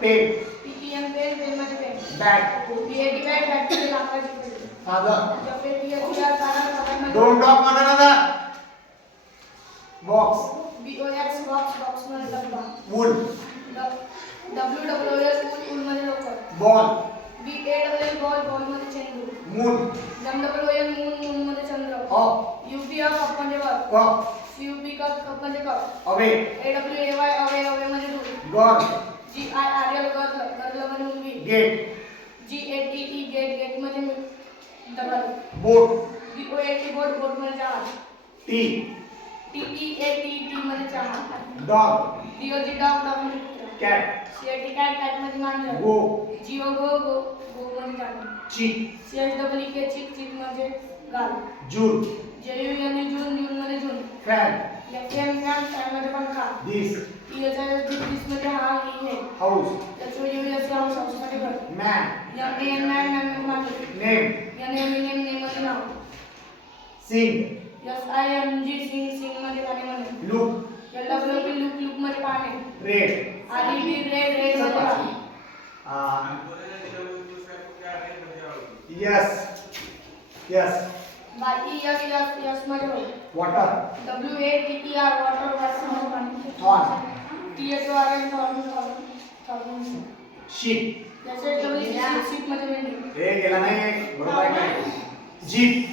Pen PEN pen pen मध्ये pen bat BAT bat bat मध्ये लाकडाची पेन फादर FATHER कारण don't talk one another box BOX box box मध्ये डब्बा wool WWL wool मध्ये लोकर बॉल BALL बॉल बॉल मध्ये चेंडू मून MWN मून मून मध्ये चंद्र ऑफ UP कप म्हणजे वर कप CUP कप म्हणजे cup away AWAY away away म्हणजे दूर गॉन GIRL गर्ल गर्ल म्हणजे मुलगी गेट GATE गेट गेट म्हणजे दगड बोट BOAT बोट बोट म्हणजे जहाज टी TEAT टी म्हणजे चहा डॉग DOG डॉग डॉग म्हणजे कुत्रा कॅट CAT कॅट कॅट म्हणजे मांजर गो GO गो गो गो म्हणजे गाडी चिक CHEEK चिक चिक म्हणजे गाल जून JUN जून जून म्हणजे जून फॅन FM फॅन फॅन म्हणजे पंखा दिस THIS दिस म्हणजे हा ही हे हाऊस HOUS हाऊस हाऊस म्हणजे घर मॅन MAN मॅन मॅन म्हणजे माणूस नेम NAME नेम म्हणजे नाव सिंग SING सिंग सिंग म्हणजे गाणे म्हणे लुक LWP लुक लुक म्हणजे पाणी रेड RED रेड रेड म्हणजे पाणी यस यस YES म्हणजे होय वॉटर WATER वॉटर वॉटर म्हणजे पाणी थॉन THORN thorn ship SHW seat म्हणजे मेंढी हे गेला नाही बरोबर आहे काय जीप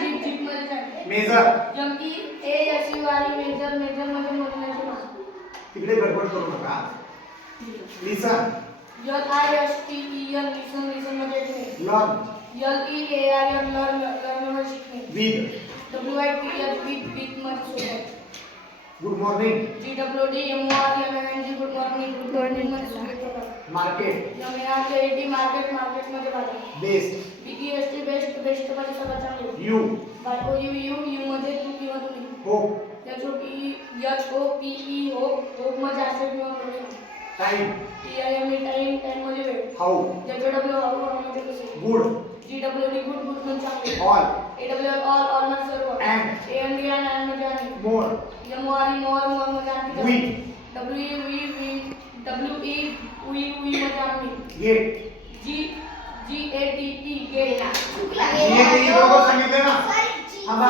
जीप जीप म्हणजे काय मेजर MEASURE मेजर मेजर म्हणजे मोजण्याचे माप तिकडे गडबड करू नका लिसन LISTEN लिसन लिसन म्हणजे ऐकणे लर्न LEARN लर्न लर्न म्हणजे शिकणे विद WITH विथ म्हणजे सोबत good morning GWDMORNING good morning म्हणजे सुप्रभात मार्केट MARKET मार्केट मार्केट म्हणजे बाजार बेस्ट BEST बेस्ट बेस्ट म्हणजे सगळ्यात चांगले यू YOU मध्ये तू किंवा तुम्ही होप HOPE होप म्हणजे असे किंवा टाइम TIME टाइम टाइम म्हणजे वेळ हाऊ JW हाऊ म्हणजे कसे गुड GWD गुड गुड म्हणजे चांगले ऑल AWL ऑल म्हणजे सर्व अँड AND म्हणजे आणि मोर MORE मोर मोर म्हणजे आणखी वी WE म्हणजे आम्ही गेट GATE गेट जीएटी बरोबर सांगितलं ना थांबा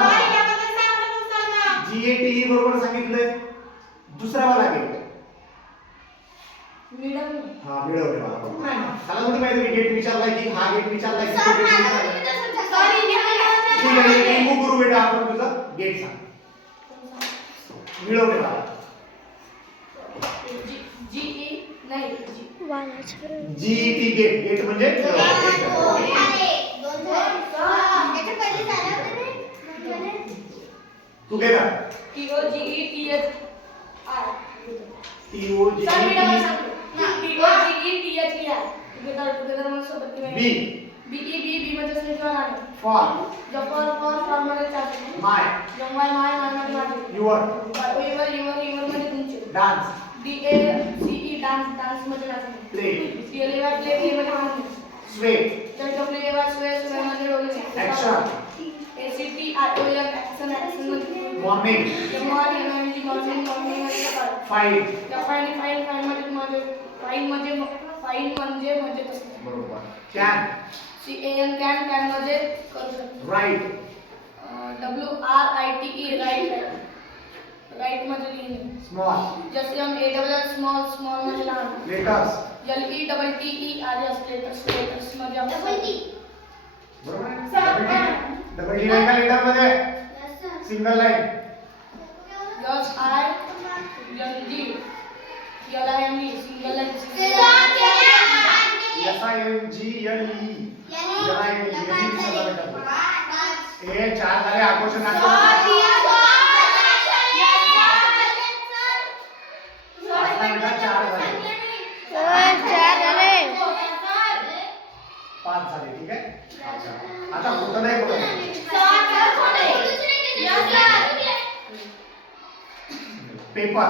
जीएटी बरोबर सांगितलंय दुसरा वाला गेट मिडल हा मिळवले मला बरोबर आहे ना त्याला कुठे माहिती गेट विचारलाय की हा गेट विचारलाय की तो गेट विचारलाय ठीक आहे रिमूव्ह करू बेटा आपण तुझं गेट सांग मिळवले मला GE नाही जीईटी गेट गेट म्हणजे टुगेदर TOGETHR टुगेदर म्हणजे सोबत बी बी म्हणजे स्नेहा गाणे फॉर फॉर म्हणजे चाचणी माय माय म्हणजे माझे युअर युवर म्हणजे तुमचे डान्स DANCE डान्स म्हणजे नाचणे प्ले प्ले म्हणजे हाणणे स्वेट WAY स्वे म्हणजे डोलणे ऍक्शन ACTION ऍक्शन म्हणजे मॉर्निंग मॉर्निंग म्हणजे सकाळ फाईट फाईन म्हणजे कसं बरोबर कॅन कॅन म्हणजे करू शकतो राईट WRITE राईट म्हणजे लिहिणे स्मॉल SMALL स्मॉल म्हणजे लहान लेटर्स LETTERS स्टेटस म्हणजे बरोबर आहे डबल टी नाही का लेटर मध्ये single line SING single line SINGLE हे चार झाले आकर्षण नाटक पाच झाले ठीक आहे आता होतं नाही बोलत पेपर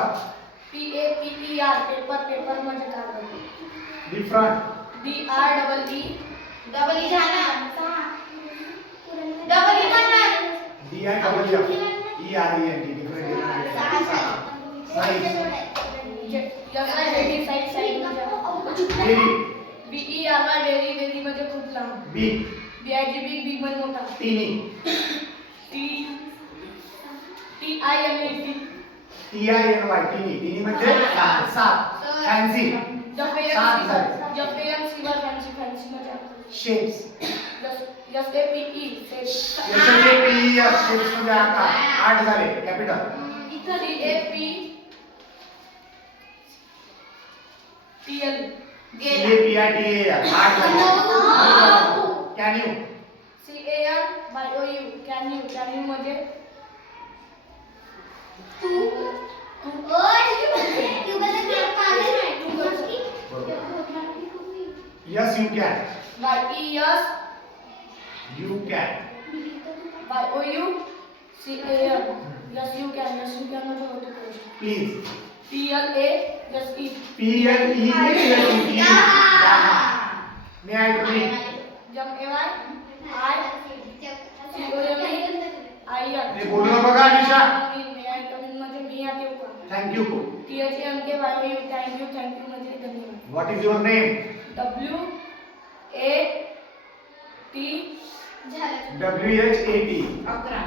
पेपर म्हणजे कागद different DIEERENT different size very VERY very very म्हणजे खूप लांब. बिग BIG बिग बिग म्हणजे मोठा. टीनी TINY TINY टीनी टीनी म्हणजे लहान सात फॅन्सी सात झाले FANCY वर फॅन्सी फॅन्सी म्हणजे शेप्स SAPE शेप्स म्हणजे आकार आठ झाले कॅपिटल CAPITAL आठ झाले can you CANYOU can you म्हणजे yes you can YES you can YOU CAN yes you can म्हणजे होतो please PLA yes it PLEASE may I drink MAYI ते बोलू नका बघा निशा म्हणजे मी आता येऊ का थँक्यू THMKYOU थँक्यू म्हणजे धन्यवाद. What is your name WHAT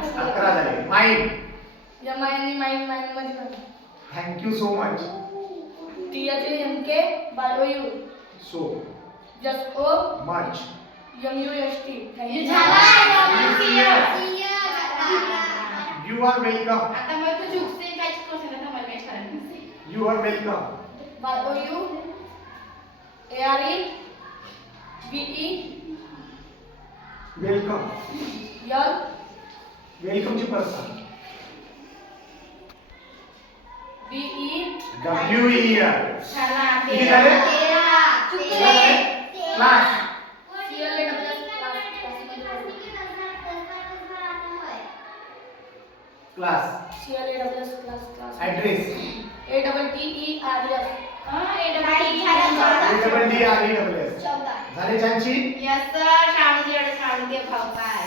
11 झाले माइंड माइंड म्हणजे thank you so much THMKYOU so just O much MUST thank you. You are welcome आता मग तू झुकते काय करशील आता मला काय करायचं you are welcome YOU AREVE welcome L welcome ची पर्सन BE WEL चला किती झाले class class class address ATTERF हां ADDRESS झाले 84 यस सर शाळेचे एवढे शाळेचे भाऊ काय